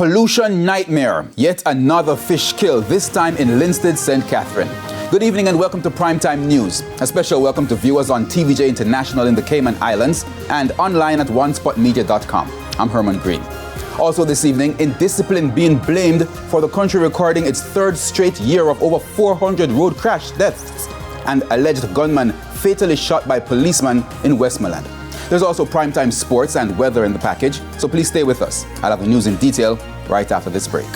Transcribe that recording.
Pollution nightmare. Yet another fish kill, this time in Linstead, St. Catherine. Good evening and welcome to Primetime News. A special welcome to viewers on TVJ International in the Cayman Islands and online at onespotmedia.com. I'm Herman Green. Also this evening, indiscipline being blamed for the country recording its third straight year of over 400 road crash deaths and alleged gunman fatally shot by policeman in Westmoreland. There's also primetime sports and weather in the package, so please stay with us. I'll have the news in detail right after this break.